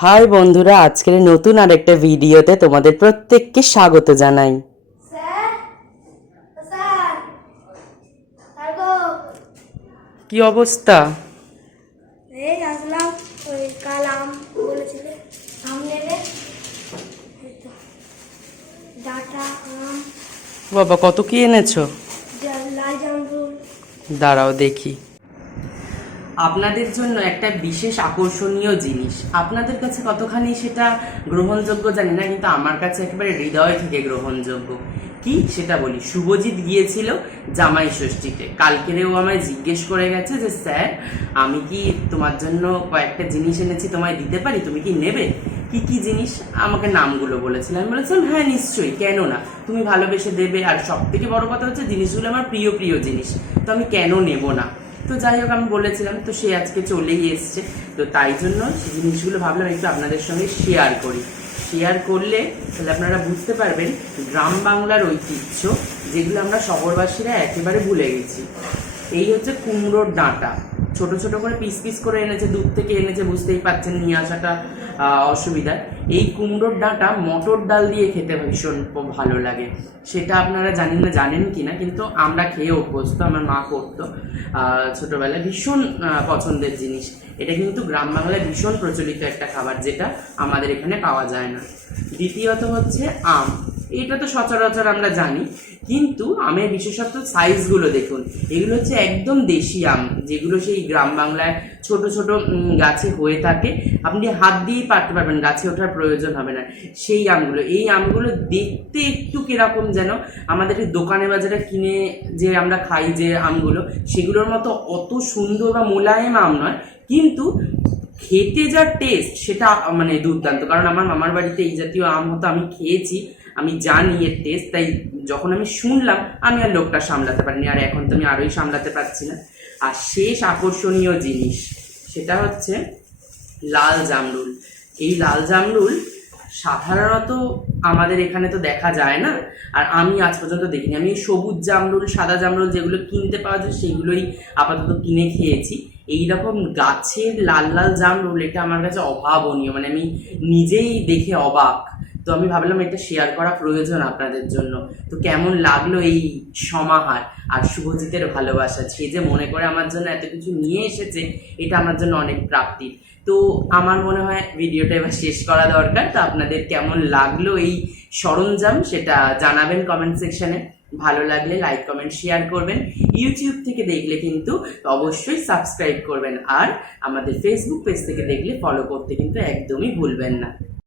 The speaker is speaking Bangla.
হাই বন্ধুরা, আজকের নতুন আরেকটা ভিডিওতে তোমাদের প্রত্যেককে স্বাগত জানাই। কি অবস্থা? এই আসলাম, ওই কাল আম বলেছিলে আম নেবে, ডাটা আম, বাবা কত কি এনেছো? লাল জামরুল। দাঁড়াও দেখি। আপনাদের জন্য একটা বিশেষ আকর্ষণীয় জিনিস, আপনাদের কাছে কতখানি সেটা গ্রহণযোগ্য জানি না, কিন্তু আমার কাছে একেবারে হৃদয় থেকে গ্রহণযোগ্য। কি সেটা বলি। শুভজিৎ গিয়েছিল জামাই ষষ্ঠীতে, কালকেরেও আমায় জিজ্ঞেস করে গেছে যে স্যার আমি কি তোমার জন্য কয়েকটা জিনিস এনেছি, তোমায় দিতে পারি, তুমি কি নেবে? কি কি জিনিস আমাকে নামগুলো বলেছিল। আমি বলেছিলাম হ্যাঁ নিশ্চয়ই, কেন না, তুমি ভালোবেসে দেবে। আর সব থেকে বড় কথা হচ্ছে জিনিসগুলো আমার প্রিয় প্রিয় জিনিস, তো আমি কেন নেব না। তো যাই হোক আমি বলেছিলাম, তো সে আজকে চলেই এসছে, তো তাই জন্য সেই জিনিসগুলো ভাবলাম একটু আপনাদের সঙ্গে শেয়ার করি। শেয়ার করলে তাহলে আপনারা বুঝতে পারবেন গ্রাম বাংলার ঐতিহ্য, যেগুলো আমরা শহরবাসীরা একেবারে ভুলে গেছি। এই হচ্ছে কুমড়োর ডাঁটা, ছোট ছোট করে পিস পিস করে এনেছে, দূর থেকে এনেছে, বুঝতেই পাচ্ছেন নিয়ে আসাটা অসুবিধা। এই কুমড়োর ডাঁটা মটর ডাল দিয়ে খেতে ভীষণ ভালো লাগে। সেটা আপনারা জানেন কি না, কিন্তু আমরা খেয়ে অভ্যস্ত, আমার মা করতো ছোটবেলায়, ভীষণ পছন্দের জিনিস। এটা কিন্তু গ্রাম বাংলায় ভীষণ প্রচলিত একটা খাবার, যেটা আমাদের এখানে পাওয়া যায় না। দ্বিতীয়ত হচ্ছে আম। এটা তো সচরাচর আমরা জানি, কিন্তু আমের বিশেষত্ব সাইজগুলো দেখুন। এগুলো হচ্ছে একদম দেশি আম, যেগুলো সেই গ্রাম বাংলায় ছোট ছোট গাছে হয়ে থাকে, আপনি হাত দিয়েই পারতে পারবেন, গাছে ওঠার প্রয়োজন হবে না সেই আমগুলো। এই আমগুলো দেখতে একটু কিরকম যেন আমাদের দোকানে বাজারে কিনে যে আমরা খাই যে আমগুলো, সেগুলোর মতো অত সুন্দর বা মোলায়েম আম নয়, কিন্তু খেতে যা টেস্ট সেটা মানে দুর্দান্ত। কারণ আমার মামার বাড়িতে এই জাতীয় আম হতো, আমি খেয়েছি, আমি জানি এর টেস্ট। তাই যখন আমি শুনলাম, আমি আর লোকটা সামলাতে পারিনি, আর এখন তো আমি আরোই সামলাতে পারছি না। আর শেষ আকর্ষণীয় জিনিস সেটা হচ্ছে লাল জামরুল। এই লাল জামরুল সাধারণত আমাদের এখানে তো দেখা যায় না, আর আমি আজ পর্যন্ত দেখিনি। আমি সবুজ জামরুল, সাদা জামরুল যেগুলো কিনতে পাওয়া যায় সেগুলোই আপাতত কিনে খেয়েছি। এইরকম গাছের লাল লাল জামরুল, এটা আমার কাছে অভাবনীয়, মানে আমি নিজেই দেখে অবাক। তো আমি ভাবলাম এটা শেয়ার করা প্রয়োজন আপনাদের জন্য। তো কেমন লাগলো এই সমাহার আর শুভজিতের ভালোবাসা, সে যে মনে করে আমার জন্য এত কিছু নিয়ে এসেছে, এটা আমার জন্য অনেক প্রাপ্তি। তো আমার মনে হয় ভিডিওটা এবার শেষ করা দরকার। তো আপনাদের কেমন লাগলো এই সরঞ্জাম সেটা জানাবেন কমেন্ট সেকশনে। ভালো লাগলে লাইক কমেন্ট শেয়ার করবেন। ইউটিউব থেকে দেখলে কিন্তু অবশ্যই সাবস্ক্রাইব করবেন, আর আমাদের ফেসবুক পেজ থেকে দেখলে ফলো করতে কিন্তু একদমই ভুলবেন না।